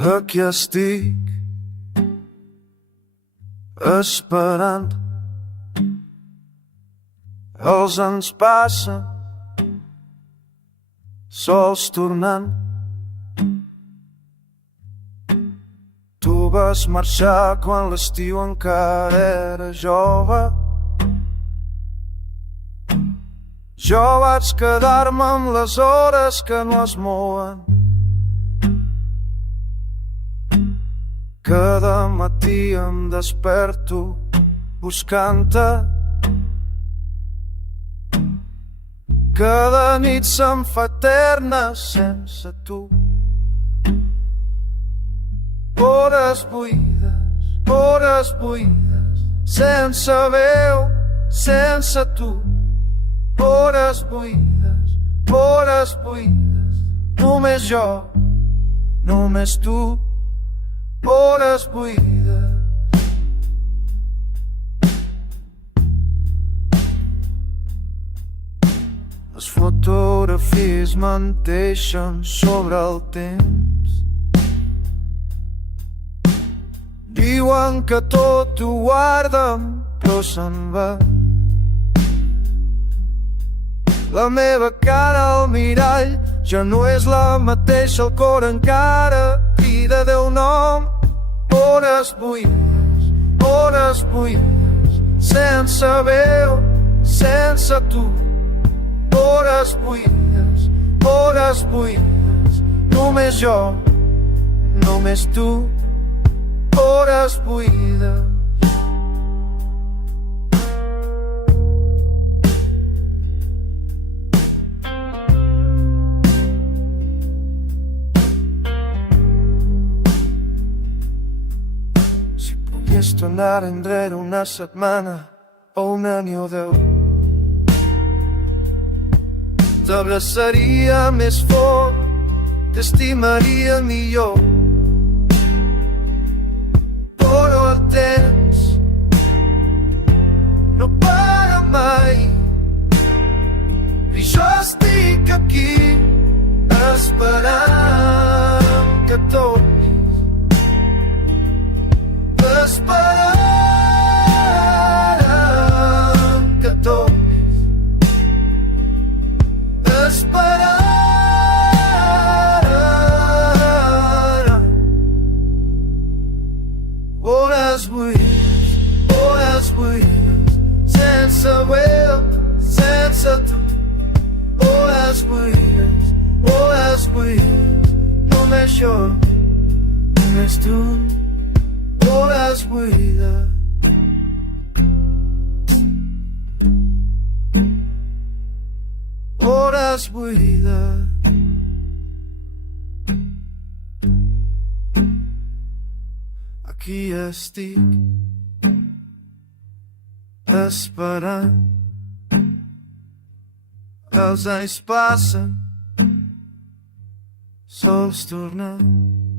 Aquí estic esperant. Els anys passen, sols tornant. Tu vas marxar quan l'estiu encara era jove. Jo vaig quedar-me amb les hores que no es mouen. Cada matí em desperto buscant-te. Cada nit se'm fa eterna sense tu. Hores buides, sense veu, sense tu. Hores buides, només jo, només tu. Hores buides. Les fotografies menteixen sobre el temps. Diuen que tot ho guarden, però se'n va. La meva cara al mirall ja no és la mateixa, el cor encara crida Déu nom. Hores buides, sense veu, sense tu. Hores buides, només jo, només tu. Hores buides. Si pogués tornar enrere una setmana o un any o 10, t'abraçaria més fort, t'estimaria millor. Però el temps no para mai i jo estic aquí esperant que tornis, esperant que tornis, esperant. Hores buides, sense veu, sense tu. Hores buides, només jo, només tu. Hores buides. Hores buides. Aquí estic esperant. Els anys passen, sols tornant.